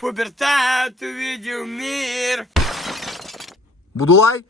Пубертат увидел мир. Будулай?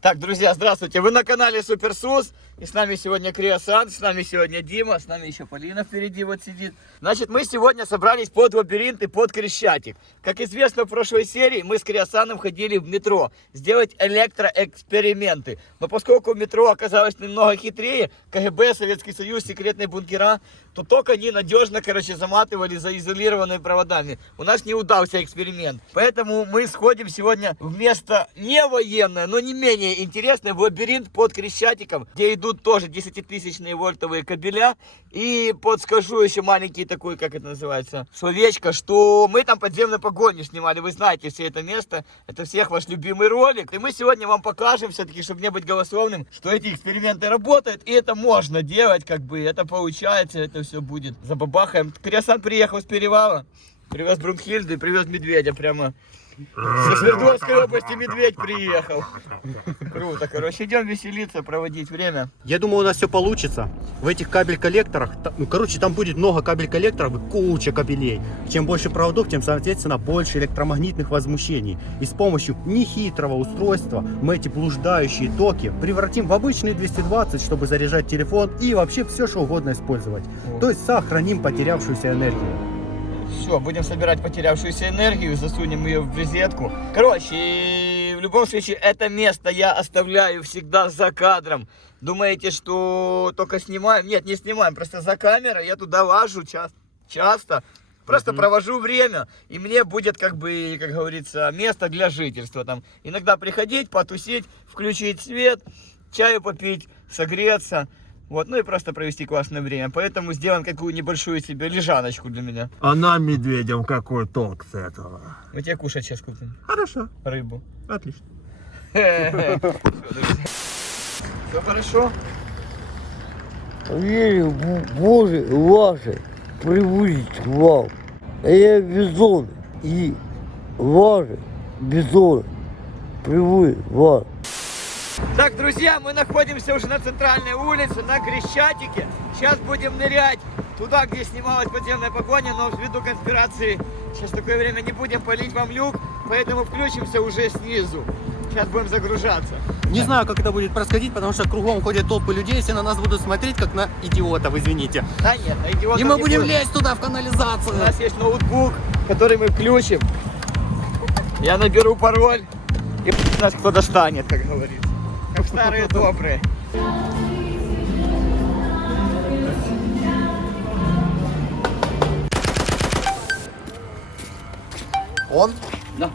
Так, друзья, здравствуйте. Вы на канале Суперсус. И с нами сегодня Криосан, с нами сегодня Дима, с нами еще Полина впереди вот сидит. Значит, мы сегодня собрались под лабиринт и под Крещатик. Как известно, в прошлой серии мы с Криосаном ходили в метро сделать электроэксперименты. Но поскольку метро оказалось немного хитрее, КГБ, Советский Союз, секретные бункера, то только они надежно, заматывали заизолированными проводами. У нас не удался эксперимент. Поэтому мы сходим сегодня в место не военное, но не менее интересное, в лабиринт под Крещатиком, где идут тоже 10-тысячные вольтовые кабеля. И подскажу еще маленький такой, как это называется, словечко, что мы там подземную погоню снимали. Вы знаете все это место, это всех ваш любимый ролик. И мы сегодня вам покажем, все-таки, чтобы не быть голословным, что эти эксперименты работают. И это можно делать, это получается, это все будет. Забабахаем. Криосан приехал с перевала, привез Брунхильду и привез медведя прямо. Со Свердловской области медведь приехал. Круто, идем веселиться, проводить время. Я думаю, у нас все получится. В этих кабель-коллекторах, там будет много кабель-коллекторов и куча кабелей. Чем больше проводов, тем, соответственно, больше электромагнитных возмущений. И с помощью нехитрого устройства мы эти блуждающие токи превратим в обычные 220, чтобы заряжать телефон и вообще все, что угодно использовать. То есть сохраним потерявшуюся энергию. Все, будем собирать потерявшуюся энергию, засунем ее в розетку. В любом случае, это место я оставляю всегда за кадром. Думаете, что только снимаем? Нет, не снимаем, просто за камерой я туда лажу часто. Просто провожу время, и мне будет, как говорится, место для жительства. Там иногда приходить, потусить, включить свет, чаю попить, согреться. И просто провести классное время. Поэтому сделаем какую небольшую себе лежаночку для меня. А нам, медведям, какой толк с этого? Мы тебе кушать сейчас купим. Хорошо. Рыбу. Отлично. Все хорошо? Верю, Боже, ваше приводит к вам. Я бизон, и ваше бизон приводит вам. Так, друзья, мы находимся уже на центральной улице, на Крещатике. Сейчас будем нырять туда, где снималась подземная погоня, но ввиду конспирации сейчас такое время не будем палить вам люк, поэтому включимся уже снизу. Сейчас будем загружаться. Не знаю, как это будет происходить, потому что кругом ходят толпы людей, все на нас будут смотреть, как на идиотов, извините. Да нет, на идиотов И мы не будем будем. лезть туда, в канализацию. У нас есть ноутбук, который мы включим. Я наберу пароль, и нас кто достанет, как говорится. Как старые добрые. Он? Да.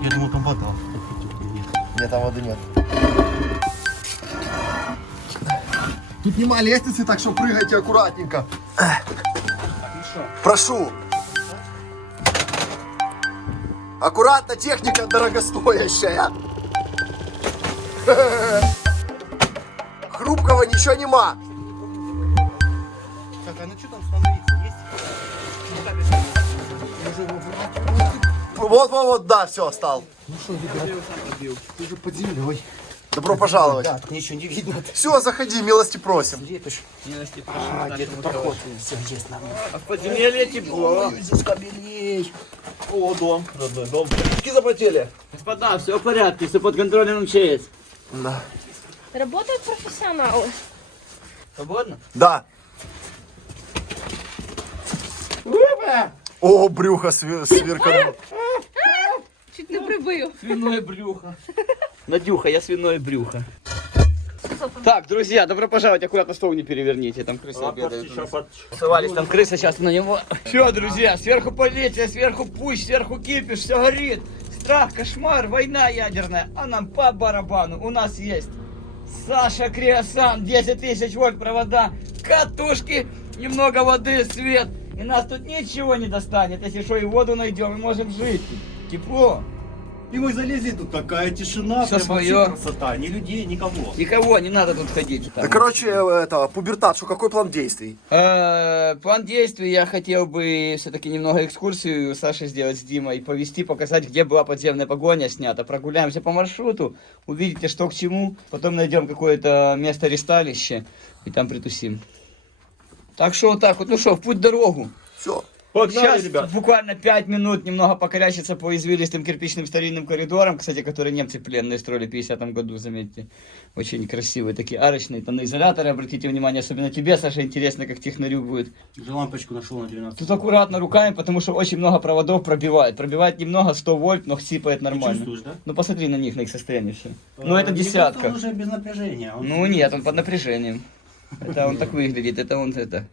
Я думал, там вода. Нет, там воды нет. Тут нема лестницы, так что прыгайте аккуратненько. Прошу. Аккуратно, техника дорогостоящая. Хрупкого ничего нема. Так, а ну что там становится? Есть? Вот, да, все, стал. Ну что, ребят, ты же под землей. Добро пожаловать. Да, ничего не видно. Все, заходи, милости просим. Милости прошу. Где-то проход. Все, есть нормально. А в подземелье тепло. Здесь кабелей. О, дом, родной дом. Какие запотели? Господа, все в порядке, все под контролем МЧС. Да. Работают профессионалы. Свободно? Да. О, брюхо сверкало. Чуть не прибив. Свиное брюхо. Надюха, я свиное брюхо. Так, друзья, добро пожаловать, аккуратно стол не переверните, там крыса обедает. Совались там крыса, сейчас на него. Все, друзья, сверху полиция, сверху пусть, сверху кипиш, все горит. Страх, кошмар, война ядерная, а нам по барабану. У нас есть Саша Криосан, 10 тысяч вольт провода, катушки, немного воды, свет. И нас тут ничего не достанет, если что, и воду найдем, и можем жить. Тепло. И мы залезли, тут такая тишина, Всё прям вообще своё. красота. Ни людей, никого. Никого, не надо тут ходить. Да, короче, это, пубертат, что какой план действий? План действий я хотел бы все-таки немного экскурсию Саши сделать с Димой, повести, показать, где была подземная погоня снята. Прогуляемся по маршруту, увидите, что к чему, потом найдем какое-то место ресталище и там притусим. Так что вот так вот, ну что, в путь дорогу. Все. Вот Погнали, сейчас ребят. буквально 5 минут немного покорячиться по извилистым кирпичным старинным коридорам, кстати, которые немцы пленные строили в 50-м году, заметьте. Очень красивые такие арочные тонноизоляторы, обратите внимание, особенно тебе, Саша, интересно, как технарю будет. Уже лампочку нашел на 12. Тут аккуратно руками, потому что очень много проводов пробивает. Пробивает немного, 100 вольт, но сипает нормально. Чувствуешь, да? Ну посмотри на них, на их состояние все. Ну это десятка. Он уже без напряжения. Он- Ну нет, он под напряжением. Это он так выглядит, это он это.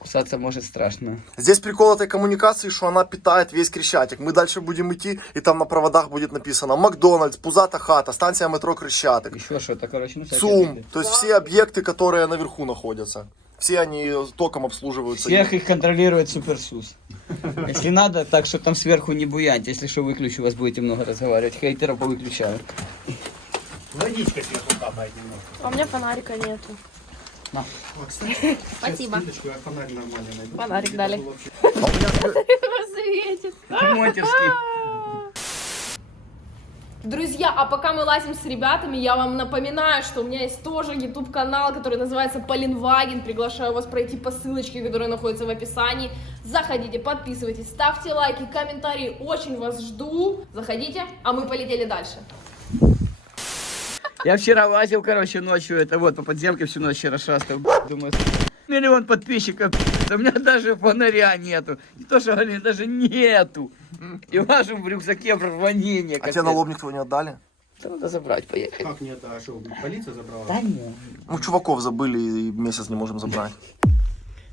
Кусаться может страшно. Здесь прикол этой коммуникации, что она питает весь Крещатик. Мы дальше будем идти, и там на проводах будет написано Макдональдс, Пузата хата, станция метро Крещатик, Еще что-то, короче, ну всякие ЦУМ. такие. То есть все объекты, которые наверху находятся. Все они током обслуживаются. Всех их контролирует Суперсус. Если надо, так что там сверху не буяньте. Если что, выключу, вас будете много разговаривать. Хейтеров повыключаю. Водичка сверху капает немного. А у меня фонарика нету. О, кстати, Спасибо. секундочку, я фонарь нормально найду. Фонарик дали. Вообще- Светит. Монтерский. Друзья, а пока мы лазим с ребятами, я вам напоминаю, что у меня есть тоже YouTube канал, который называется Поленваген. Приглашаю вас пройти по ссылочке, которая находится в описании. Заходите, подписывайтесь, ставьте лайки, комментарии. Очень вас жду. Заходите, а мы полетели дальше. Я вчера лазил, короче, ночью, это вот, по подземке всю ночь расшастал. Думаю, миллион подписчиков, у меня даже фонаря нету. Не то, что, блин, даже нету. И лажу в рюкзаке в рванение. А тебе налобник твой не отдали? Да надо забрать, поехали. Как нет, а что, полиция забрала? Да нет. Ну, чуваков забыли и месяц не можем забрать.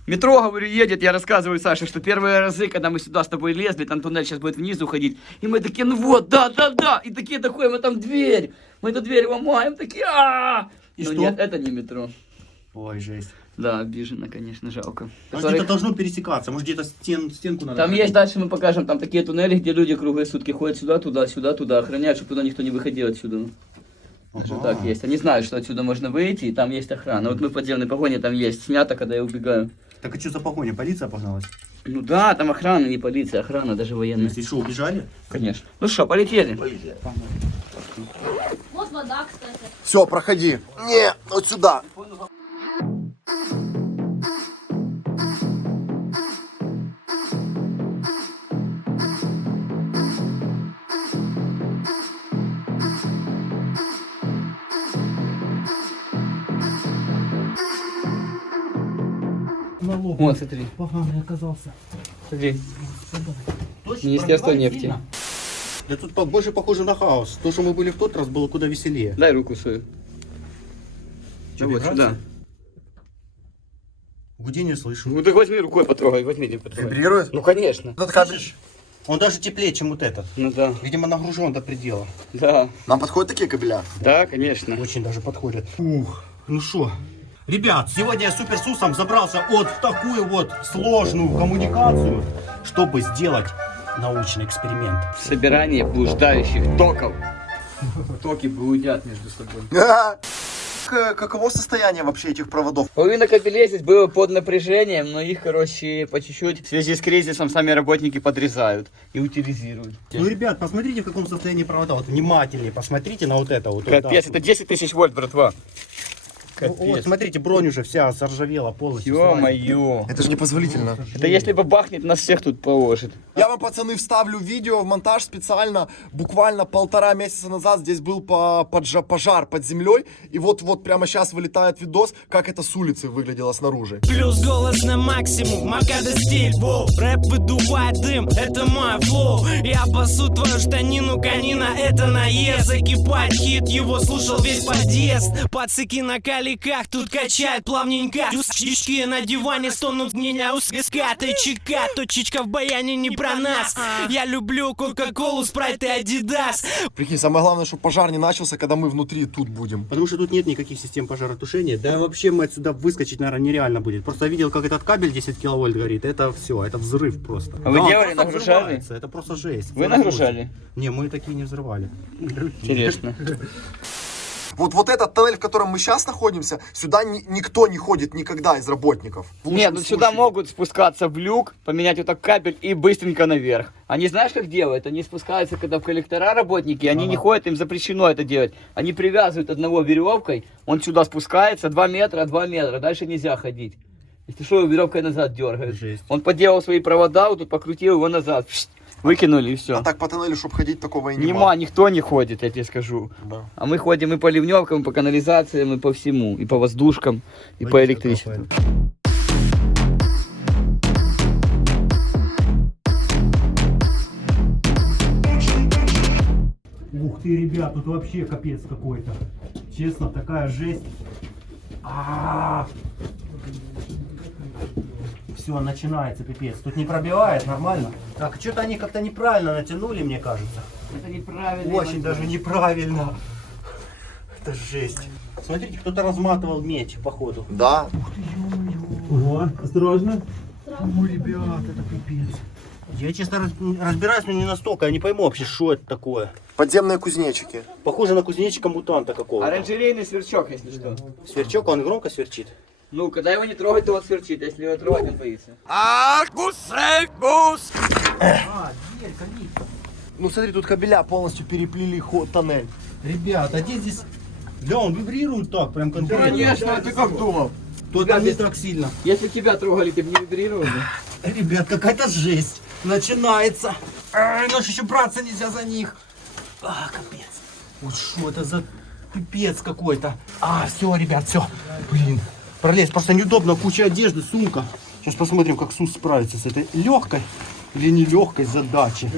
Метро, говорю, едет, я рассказываю Саше, что первые разы, когда мы сюда с тобой лезли, там туннель сейчас будет вниз уходить, и мы такие, ну вот, да, и такие доходим, а там дверь, мы эту дверь ломаем, такие, И Ну что? нет, это не метро. Ой, жесть. Да, обиженно, конечно, жалко. А где-то должно пересекаться, может где-то стенку надо. Там есть, дальше мы покажем, там такие туннели, где люди круглые сутки ходят сюда, туда, охраняют, чтобы туда никто не выходил отсюда. Даже Ага. так есть. Они знают, что отсюда можно выйти, и там есть охрана. Вот мы в подземной погоне, там есть, снято, когда я убегаю. Так а что за погоня? Полиция погналась? Ну да, там охрана, не полиция, охрана, даже военная. Если что, убежали? Конечно. Ну что, полетели? Вот вода, кстати. Все, проходи. Не, вот сюда. Вот, смотри. Поганый оказался. Смотри. Точно Министерство пробивает нефти. сильно? Да тут больше похоже на хаос. То, что мы были в тот раз, было куда веселее. Дай руку свою. Чё, Ну вот вибрация? сюда. Гудение слышу. Ну так возьми рукой потрогай, возьми потрогай. Вибрирует? Ну конечно. Этот кабель. Он даже теплее, чем вот этот. Ну да. Видимо, нагружен до предела. Да. Нам подходят такие кабеля? Да, конечно. Очень даже подходит. Ух, ну шо. Ребят, сегодня я с Суперсусом забрался вот в такую вот сложную коммуникацию, чтобы сделать научный эксперимент. Собирание блуждающих токов. Токи блудят между собой. Каково состояние вообще этих проводов? Половина кабелей здесь было под напряжением, но их, короче, по чуть-чуть в связи с кризисом сами работники подрезают и утилизируют. Ну, ребят, посмотрите, в каком состоянии провода. Вот внимательнее посмотрите на вот это вот. Капец, это 10 тысяч вольт, братва. Вот, смотрите, бронь уже вся заржавела полностью. Ё-моё. Это же непозволительно. Это если бы бахнет, нас всех тут положит. Я вам, пацаны, вставлю видео в монтаж специально. Буквально 1,5 месяца назад здесь был пожар под землей. И вот прямо сейчас вылетает видос, как это с улицы выглядело снаружи. Плюс голос на максимум, Макада стиль, воу. Рэп выдувает дым, это мой флоу. Я пасу твою штанину, канина, это наезд. Закипает хит, его слушал весь подъезд. Пацыки на кале издалека тут качает плавненько. Дючки на диване стонут меня у ската. ЧК, точечка в баяне не про нас. Я люблю кока-колу, спрайт и адидас. Прикинь, самое главное, чтобы пожар не начался, когда мы внутри тут будем. Потому что тут нет никаких систем пожаротушения. Да вообще мы отсюда выскочить, наверное, нереально будет. Просто я видел, как этот кабель 10 киловольт горит. Это все, это взрыв просто. А вы он делали, просто нагружали? взрывается, это просто жесть. Вы нагружали? Не, мы такие не взрывали. Интересно. Вот этот тоннель, в котором мы сейчас находимся, сюда никто не ходит никогда из работников. В Нет, лучшем ну сюда случае. могут спускаться в люк, поменять вот так кабель и быстренько наверх. Они знаешь, как делают? Они спускаются, когда в коллектора работники, они не ходят, им запрещено это делать. Они привязывают одного веревкой, он сюда спускается, 2 метра, дальше нельзя ходить. Если что, его веревкой назад дергают. Жесть. Он поделал свои провода, вот тут покрутил его назад, выкинули и все. А так по тоннелю, чтобы ходить, такого и не Нема, никто не ходит, я тебе скажу. Да. А мы ходим и по ливневкам, и по канализациям, и по всему. И по воздушкам, и по электричеству. Ух ты, ребят, тут вообще капец какой-то. Честно, такая жесть. Все, начинается пипец. Тут не пробивает, нормально. Так, что-то они как-то неправильно натянули, мне кажется. Это неправильно. Очень даже неправильно. Это жесть. Смотрите, кто-то разматывал медь, походу. Да. О, осторожно. Ой, ребят, это капец. Я, честно, разбираюсь, но не настолько. Я не пойму вообще, что это такое. Подземные кузнечики. Похоже на кузнечика-мутанта какого-то. Оранжерейный сверчок, если что. Сверчок, он громко сверчит. Ну, когда его не трогать, то он сверчит, если его трогать, он боится. Ну смотри, тут кабеля полностью переплели тоннель. Ребят, а где здесь... Да, он вибрирует так, прям конкретно. Конечно, ты как думал? То там не так сильно. Если тебя трогали, ты бы не вибрировал бы? Ребят, какая-то жесть. Начинается. Ай, ну еще браться нельзя за них. Капец. Вот что это за пипец какой-то. Все, ребят, все. Блин, пролезть просто неудобно. Куча одежды, сумка. Сейчас посмотрим, как Сус справится с этой легкой или нелегкой задачей.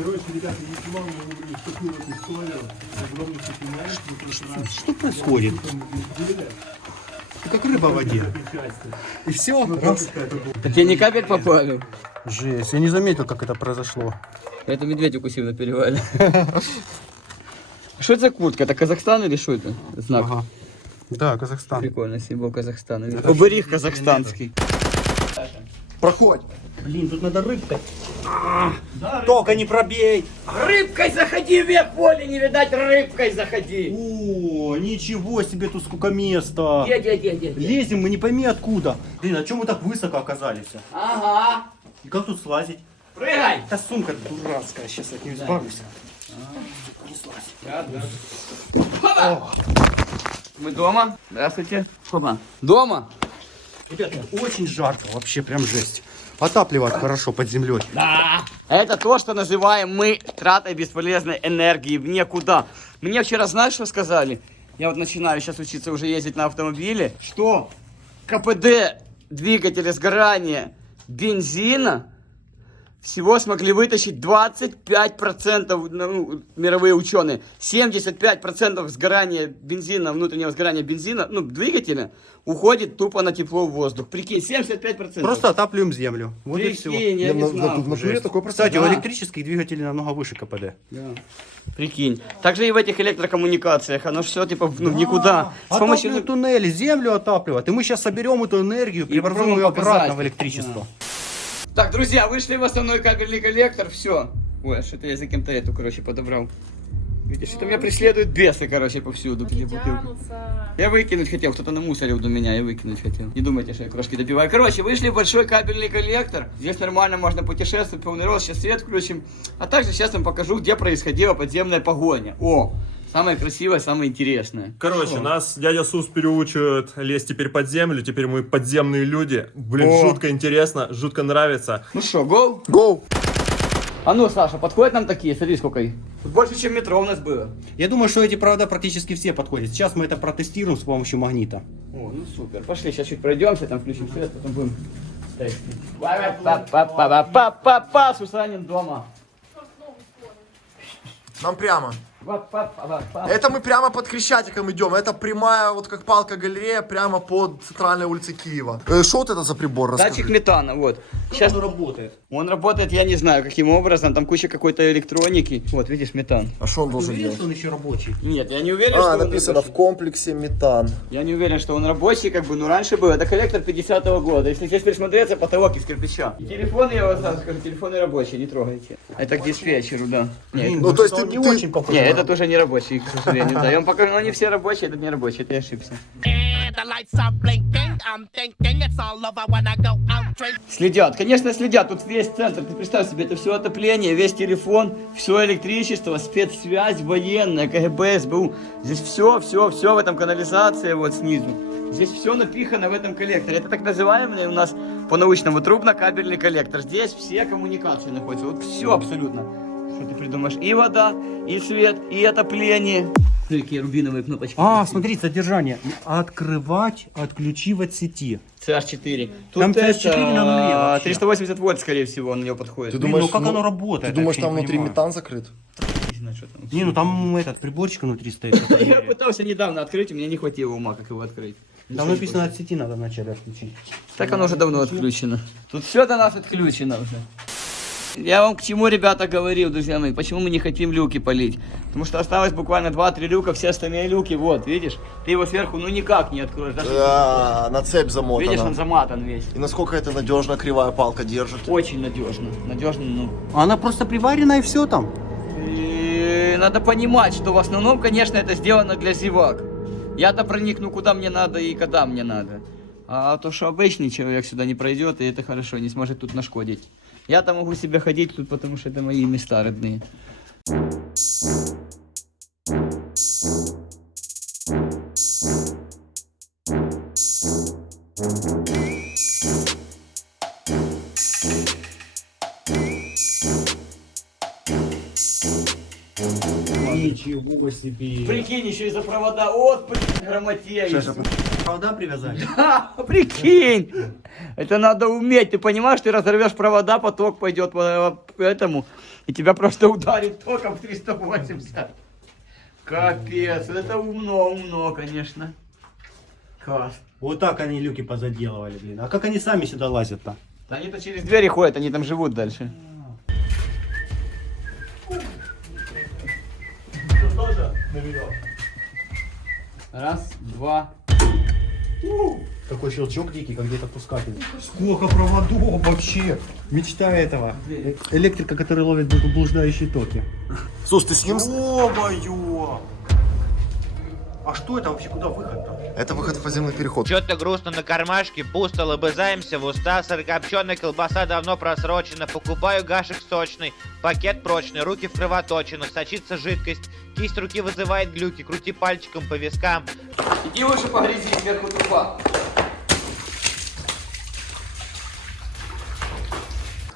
Что происходит? Ты как рыба в воде. И все. Раз. А тебе не капель попали? Жесть, я не заметил, как это произошло. Это медведь укусил на перевале. Что это за куртка? Это Казахстан или что это? Знак. Ага. Да, Казахстан. Прикольно, символ Казахстана. Оберих казахстанский. Проходь. Блин, тут надо рыбкой. Только не пробей. Рыбкой заходи, век поле не видать, рыбкой заходи. О, ничего себе, тут сколько места. Где? Лезем мы не пойми откуда. Блин, а чем мы так высоко оказались? Ага. И как тут слазить? Прыгай. Эта сумка дурацкая, сейчас от нее избавлюсь. Не слазь. Мы дома. Здравствуйте. Хоба. Дома? Ребята, очень жарко, вообще прям жесть. Отапливать хорошо под землей. Да. Это то, что называем мы тратой бесполезной энергии в никуда. Мне вчера, знаешь, что сказали? Я вот начинаю сейчас учиться уже ездить на автомобиле. Что КПД двигателя сгорания бензина всего смогли вытащить 25%, ну, мировые ученые. 75% сгорания бензина, внутреннего сгорания бензина, ну, двигателя, уходит тупо на тепло в воздух. Прикинь, 75%. Просто отапливаем землю. Вот и все. Прикинь, я не знал. В натуре такой Кстати, Да. у электрических двигателей намного выше КПД. Да. Прикинь. Также и в этих электрокоммуникациях, оно все типа в никуда. С помощью... Отапливают туннели, землю отапливают. И мы сейчас соберем эту энергию, преобразуем ее попробуем обратно показать. в электричество. Так, друзья, вышли в основной кабельный коллектор, все. Ой, а что-то я за кем-то эту, короче, подобрал. Видишь, что меня преследуют бесы, короче, повсюду. где бутылки. Я выкинуть хотел, кто-то намусорил до меня, я выкинуть хотел. Не думайте, что я крошки добиваю. Короче, вышли в большой кабельный коллектор. Здесь нормально можно путешествовать, полный рост, сейчас свет включим. А также сейчас вам покажу, где происходила подземная погоня. О, самое красивое, самое интересное. Короче, Шо? нас дядя Сус переучивает лезть теперь под землю, теперь мы подземные люди. Блин, О. жутко интересно, жутко нравится. Ну что, гоу? Гоу. А ну, Саша, подходят нам такие? Смотри, сколько их. Тут больше, чем метро у нас было. Я думаю, что эти провода практически все подходят. Сейчас мы это протестируем с помощью магнита. О, ну супер. Пошли, сейчас чуть пройдемся, там включим свет, потом будем... Па-па-па-па-па-па-па, Сусанин дома. Нам прямо. Это мы прямо под Крещатиком идем. Это прямая, вот как палка галерея, прямо под центральной улицей Киева. Что вот это за прибор? Расскажи. Датчик метана, вот. Сейчас Он работает. он работает, я не знаю, каким образом, там куча какой-то электроники. Вот, видишь, метан. А что он должен Уверен, делать? что он еще рабочий? Нет, я не уверен, что он написано рабочий. в комплексе метан. Я не уверен, что он рабочий, как бы, но раньше был. Это коллектор 50-го года. Если здесь присмотреться, потолок из кирпича. И телефоны, я вам сразу скажу, телефоны рабочие, не трогайте. Это к диспетчеру, да. Нет, Ну, то есть он ты- не ты- очень похож. не, на- это тоже не рабочий, к сожалению. Да, я вам покажу, но они все рабочие, этот не рабочий, это я ошибся. The lights are blinking, I'm thinking it's all over when I go out drinking. Следят, конечно, следят. Тут весь центр, ты представь себе, это все отопление, весь телефон, все электричество, спецсвязь, военная, КГБ, СБУ. Здесь все в этом канализация вот снизу. Здесь все напихано в этом коллекторе. Это так называемый у нас по-научному трубно-кабельный коллектор. Здесь все коммуникации находятся. Вот все абсолютно. Что ты придумаешь? И вода, и свет, и отопление. Смотри, какие рубиновые кнопочки. А, смотри, содержание. Открывать, отключив от сети. CH4. Там Тут CH4 на нуле вообще. 380 вольт, скорее всего, на него подходит. Ты Блин, думаешь, ну как ну, оно работает? Ты думаешь, я там не внутри понимаю. метан закрыт? Не знаю, что там. Не, ну там этот приборчик внутри стоит. который Я меряет. пытался недавно открыть, у меня не хватило ума, как его открыть. Там написано от сети надо вначале отключить. Так оно уже давно отключено. Тут все до нас отключено уже. Я вам к чему, ребята, говорил, друзья мои, почему мы не хотим люки полить. Потому что осталось буквально 2-3 люка, все остальные люки, вот, видишь? Ты его сверху ну никак не откроешь. Даже Да, на цепь видишь, замотана. он заматан весь. И насколько это надежно кривая палка держит? Очень надежно. Надежно, ну. Она просто приварена и все там. И надо понимать, что в основном, конечно, это сделано для зевак. Я-то проникну куда мне надо и когда мне надо. А то, что обычный человек сюда не пройдет, и это хорошо, не сможет тут нашкодить. Я-то могу себе ходить тут, потому что это мои места родные. Ничего себе. Прикинь, еще и за провода от грамотея. Провода привязали? Ха, прикинь! Это надо уметь, ты понимаешь, ты разорвешь провода, поток пойдет по этому, и тебя просто ударит током в 380. Капец, это умно, конечно. Класс. Вот так они люки позаделывали, блин. А как они сами сюда лазят-то? Да они-то через двери ходят, они там живут дальше. Раз, два. Такой щелчок дикий, как где-то пускать. Сколько проводов вообще. Мечта этого. Электрика, который ловит блуждающие токи. Слушай, ты с ним... О-моё! А что это вообще? Куда выход-то? Это выход в подземный переход. Чё-то грустно на кармашке, пусто, лобызаемся в уста, сырокопченая колбаса давно просрочена, покупаю гашек сочный, пакет прочный, руки в кровоточинах, сочится жидкость, кисть руки вызывает глюки, крути пальчиком по вискам. Иди лучше погрязи, сверху труба.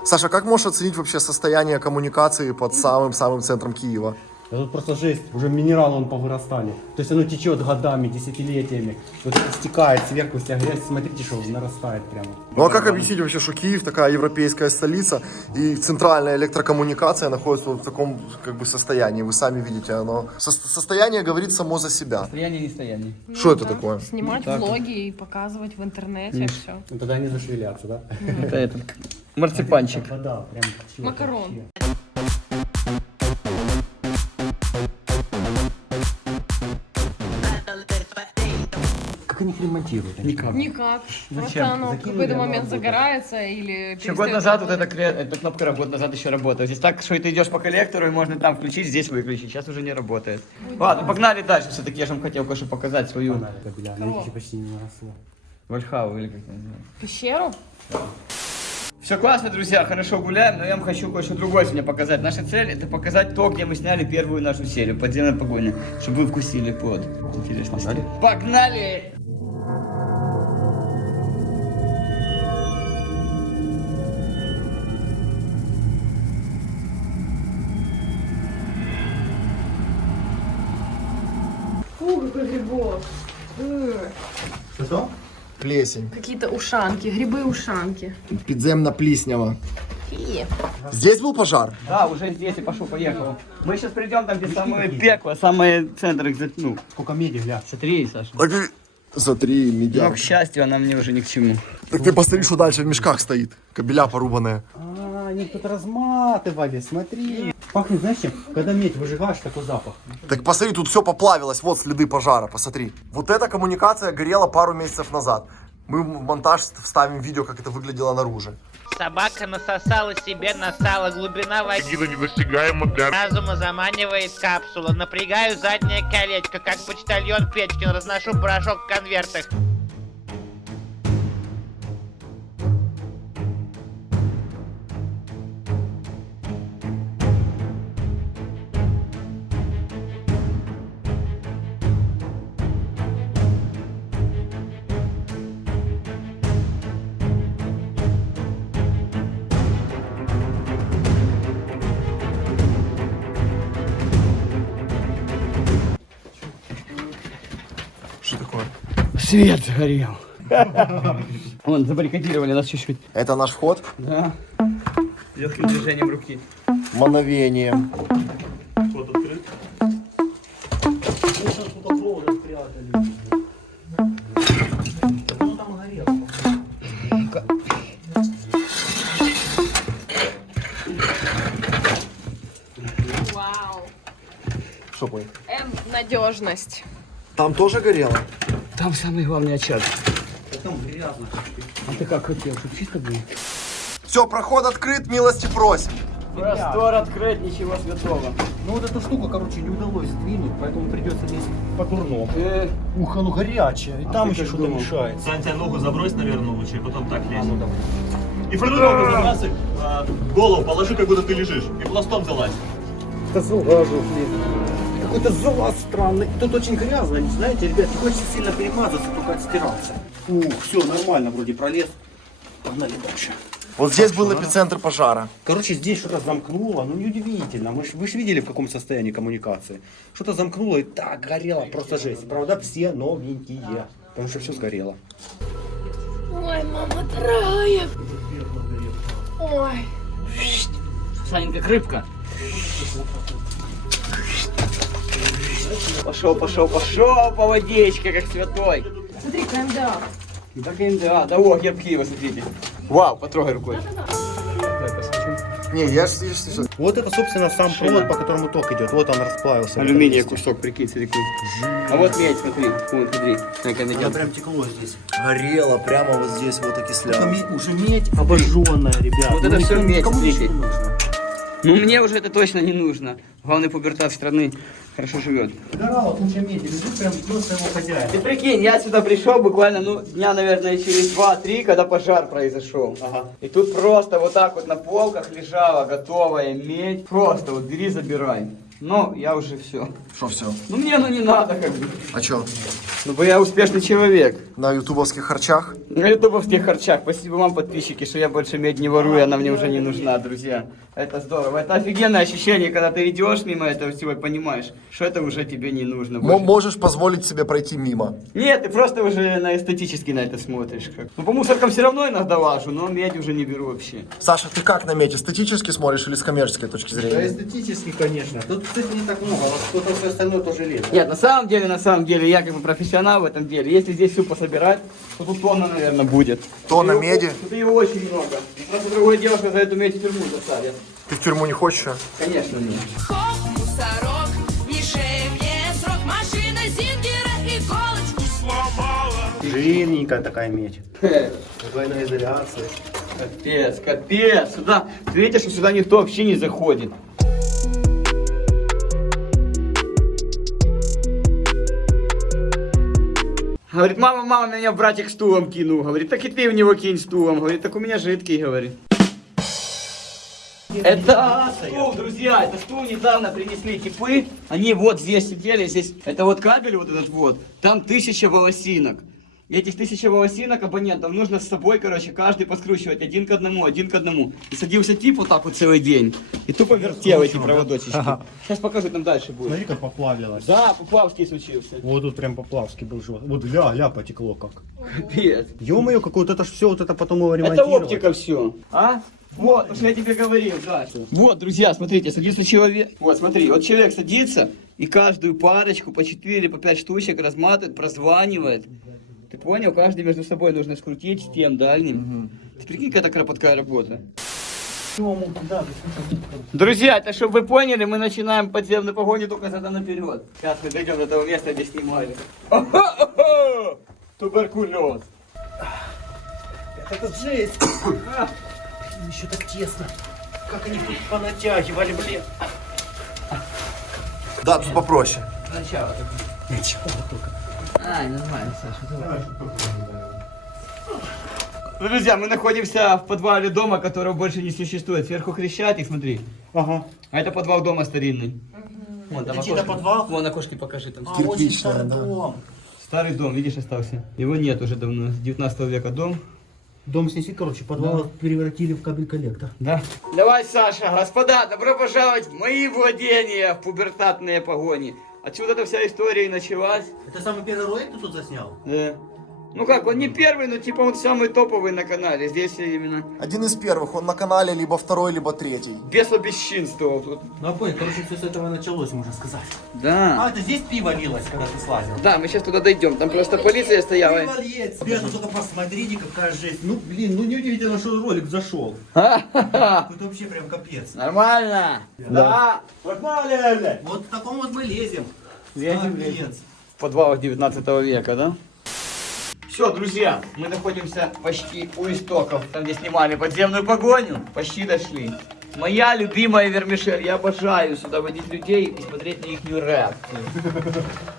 Саша, как можешь оценить вообще состояние коммуникации под самым-самым центром Киева? Да тут просто жесть, уже минерал он повырастали. То есть оно течет годами, десятилетиями. Вот это стекает сверху, вся грязь, смотрите, что нарастает прямо. Ну а как объяснить вообще, что Киев такая европейская столица и центральная электрокоммуникация находится вот в таком как бы состоянии? Вы сами видите, оно... Состояние говорит само за себя. Состояние, не стояние. Что это такое? Снимать влоги и показывать в интернете, все. Ну тогда они зашевелятся, да? Это этот марципанчик. Вода, прям чё-то Макарон. вообще. Как они их ремонтируют? Никак. Никак. Зачем? Просто оно в Закинули, какой-то оно момент работает. загорается или Еще год перестает назад вот работать. эта кнопка год назад еще работала. Здесь так, что ты идешь по коллектору, и можно там включить, здесь выключить. Сейчас уже не работает. Ладно, погнали дальше. Все-таки я же вам хотел кое-что показать свою Кабеля, на них почти не наросло. Вальхаву или как это называется. Пещеру? Все классно, друзья, хорошо гуляем, но я вам хочу кое-что другое сегодня показать. Наша цель это показать то, где мы сняли первую нашу серию «Подземная погоня», чтобы вы вкусили плод. Интересно. Погнали? Погнали! Фу, какой грибок. Что? Плесень. Какие-то ушанки, грибы-ушанки. Підземна пліснява. Здесь был пожар? Да, уже здесь и пошел-поехал. Мы сейчас придем там, где самое пекло, самый центр, ну, Сколько меди, гля. смотри, Саша. За 3 Но, медяк. к счастью, она мне уже ни к чему. Так ты посмотри, что дальше в мешках стоит. Кабеля порубанные. А, они тут разматывали, смотри. Пахнет, знаешь чем? Когда медь выжигаешь, такой запах. Так посмотри, тут все поплавилось, вот следы пожара, посмотри. Вот эта коммуникация горела пару месяцев назад. Мы в монтаж вставим видео, как это выглядело наружу. Собака насосала себе на сало, глубина воды разума заманивает капсула. Напрягаю заднее колечко, как почтальон Печкин, разношу порошок в конвертах. Что такое? Свет сгорел. Вон, забаррикадировали нас чуть-чуть. Это наш вход. Да. Легким движением руки. Мановением. Вау. Что будет? Надежность. Там тоже горело? Там самый главный очаг. Там грязно. А ты как хотел, чтобы чисто было? Все, проход открыт, милости просим. Простор открыть, ничего святого. Ну вот эту штуку, короче, не удалось сдвинуть, поэтому придется лезть по дурному. Э, Ух, оно горячее. И там ты еще как что-то думал? мешает. Сань, ногу забрось, наверное, лучше, и потом так лезь. Ну, давай. И фронтовку забрасывай, голову положи, как будто ты лежишь, и пластом залазь. Козел газу, какой-то залаз странный. Тут очень грязно, не знаете, ребят, не хочется сильно перемазаться, только отстираться. Ух, все, нормально, вроде пролез. Погнали дальше. Вот здесь был эпицентр пожара. Короче, здесь что-то замкнуло, ну неудивительно. Вы же видели, в каком состоянии коммуникации. Что-то замкнуло и так горело, просто жесть. Правда, все новенькие, потому что все сгорело. Ой, мама дорогая. Ой. Саненька, как рыбка. Пошел, пошел, пошел по водичке, как святой. Смотри, КМДА. Так КМДА, да о, герб Киева, смотрите. Вау, потрогай рукой. Не, я ж Вот это, собственно, сам провод, по которому ток идет. Вот он расплавился. Алюминия кусок, прикинь, смотри. А вот медь, смотри. Вон, смотри, как она Она идет. прям текло здесь. горело прямо вот здесь, вот Это окислялось. уже медь обожженная, ребят. Вот это Ну, всё никому- медь, никому смотрите. ничего не нужно. Ну мне уже это точно не нужно. Главный пубертат страны хорошо живет. Горала куча меди, лежит прям ждет своего хозяина. Ты прикинь, я сюда пришел буквально, ну, дня, наверное, через 2-3, когда пожар произошел. Ага. И тут просто вот так вот на полках лежала готовая медь. Просто вот бери, забирай. Но я уже все. Что все? Ну мне оно не надо как бы. А чё? Ну бо я успешный человек. На ютубовских харчах? На ютубовских харчах. Спасибо вам, подписчики, что я больше медь не ворую, она мне уже не нужна, друзья. Это здорово. Это офигенное ощущение, когда ты идешь мимо этого всего и понимаешь, что это уже тебе не нужно. больше. Можешь позволить себе пройти мимо. Нет, ты просто уже на эстетически на это смотришь. Как. Ну, по мусоркам все равно иногда лажу, но медь уже не беру вообще. Саша, ты как на медь? Эстетически смотришь или с коммерческой точки Да, зрения? эстетически, конечно. Тут, кстати, не так много, а вот кто-то все остальное тоже лезет. Нет, на самом деле, я как бы профессионал в этом деле. Если здесь всю пособирать, то тут тонна, наверное, будет. Тонна Тут меди? Тут ее очень много. Просто другое дело, что за эту медь в тюрьму засадят. Ты в тюрьму не хочешь? а? Конечно, нет. Хоп, мусорок, мишень мне срок, машина Зингера, иголочку сломала. Жирненькая такая медь. Двойная изоляция. Капец, капец. Сюда, видите, что сюда никто вообще не заходит. Говорит, мама, меня братик стулом кинул. Говорит, так и ты в него кинь стулом. Говорит, так у меня жидкий, говорит. Это стул, друзья, это стул недавно принесли типы. Они вот здесь сидели, здесь, это вот кабель вот этот вот, там 1000 волосинок. И этих 1000 волосинок абонентов нужно с собой, короче, каждый подкручивать один к одному. И садился тип вот так вот целый день. И тупо вертел эти проводочки. Сейчас покажу, там дальше будет. Смотри, как поплавилось. Да, Поплавский случился. Вот тут прям Поплавский был живот. Вот ля потекло как. Капец. Ё-моё, какое вот это ж все, вот это потом его Это ремонтировать. оптика все. А? Вот, то, что я тебе говорил, да. Вот, друзья, смотрите, садится человек. Вот, смотри, вот человек садится и каждую парочку по 4, по 5 штучек разматывает, прозванивает. Ты понял? Каждый между собой нужно скрутить с тем дальним. Ты прикинь, какая кропоткая работа. Друзья, это чтобы вы поняли, мы начинаем подземную погоню только задом наперед. Сейчас мы дойдем до того места, где снимали. Ого-го! Туберкулез. Это тут жесть. Еще так тесно. Как они тут понатягивали, блин. Да, тут попроще. Сначала. Ничего только. Ай, нормально, Саша, давай. Ну, друзья, мы находимся в подвале дома, которого больше не существует. Сверху Хрещатик, смотри. Ага. А это подвал дома старинный. Вон там Это окошки. подвал? Вон окошки покажи там. Очень старый дом. Старый дом, видишь, остался. Его нет уже давно. С 19 века дом. Дом снесли, короче, подвал превратили в кабель-коллектор. Да. Давай, Саша, господа, добро пожаловать в мои владения, в пубертатные погони. Отсюда-то вся история и началась. Это самый первый ролик ты тут заснял? Да. Ну как, он не первый, но типа он самый топовый на канале. Здесь именно Один из первых, он на канале либо второй, либо третий. бесобесчинствовал тут. Ну, я понял, короче, все с этого началось, можно сказать. Да. А, это здесь пиво лилось, когда ты слазил? Да, мы сейчас туда дойдем. Там просто полиция стояла. Пиво льется. Ребята, только посмотрите, какая жесть. Ну, блин, ну неудивительно, что ролик зашел. Ха-ха-ха. Тут вообще прям капец. Нормально. Да. Погнали! Вот в таком вот мы лезем. Лезем, Капец. лезем. В подвалах 19 века, да? Все, друзья, мы находимся почти у истоков, там, где снимали подземную погоню. Почти дошли. Моя любимая вермишель. Я обожаю сюда водить людей и смотреть на их реакцию.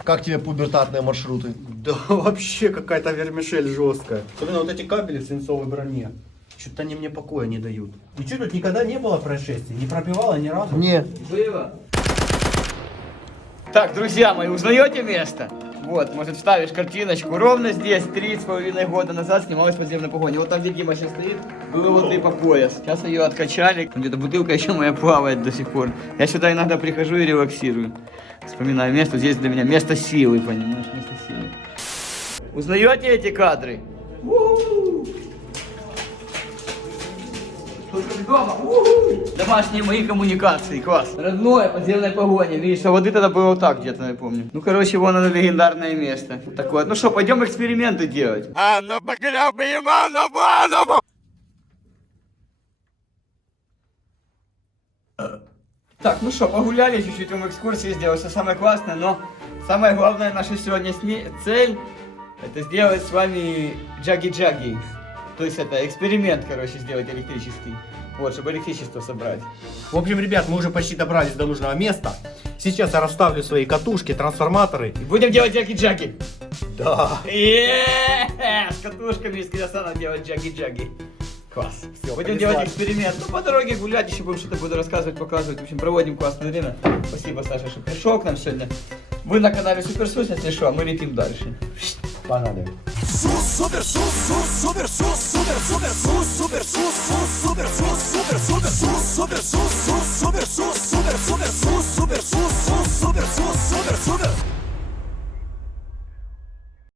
Как тебе пубертатные маршруты? Да, вообще какая-то вермишель жесткая. Особенно вот эти кабели в свинцовой броне. Что-то они мне покоя не дают. И что, тут никогда не было происшествий? Не пробивало ни разу? Не. Было. Так, друзья мои, узнаете место? Вот, может, вставишь картиночку. Ровно здесь 3,5 года назад снималась подземная погоня. Вот там, где Дима сейчас стоит, было воды по пояс. Сейчас ее откачали. Где-то бутылка еще моя плавает до сих пор. Я сюда иногда прихожу и релаксирую. Вспоминаю место. Здесь для меня место силы, понимаешь? Место силы. Узнаете эти кадры? У-у-у! Только дома. У-у-у! Домашние мои коммуникации, класс. Родное, подземная погоня. Видишь, а воды тогда было вот так где-то, я помню. Ну, короче, вон оно легендарное место. Вот такое. Ну что, пойдем эксперименты делать. А ну Так, ну что, погуляли чуть-чуть, вам экскурсии сделал, все самое классное, но самая главная наша сегодня цель это сделать с вами джаги-джаги. То есть это эксперимент, короче, сделать электрический. Вот, чтобы электричество собрать. В общем, ребят, мы уже почти добрались до нужного места. Сейчас я расставлю свои катушки, трансформаторы. И будем делать джаги-джаги. Да. С катушками из креосана делать джаги-джаги. Класс. Все, будем делать эксперимент. Ну, по дороге гулять, еще будем что-то буду рассказывать, показывать. В общем, проводим классное время. Спасибо, Саша, что пришел к нам сегодня. Вы на канале Суперсус, если что, а мы летим дальше. Погнали. Супер, супер, супер, супер, супер, супер, супер, супер, супер, супер, супер, супер, супер, супер, супер, супер, супер, супер,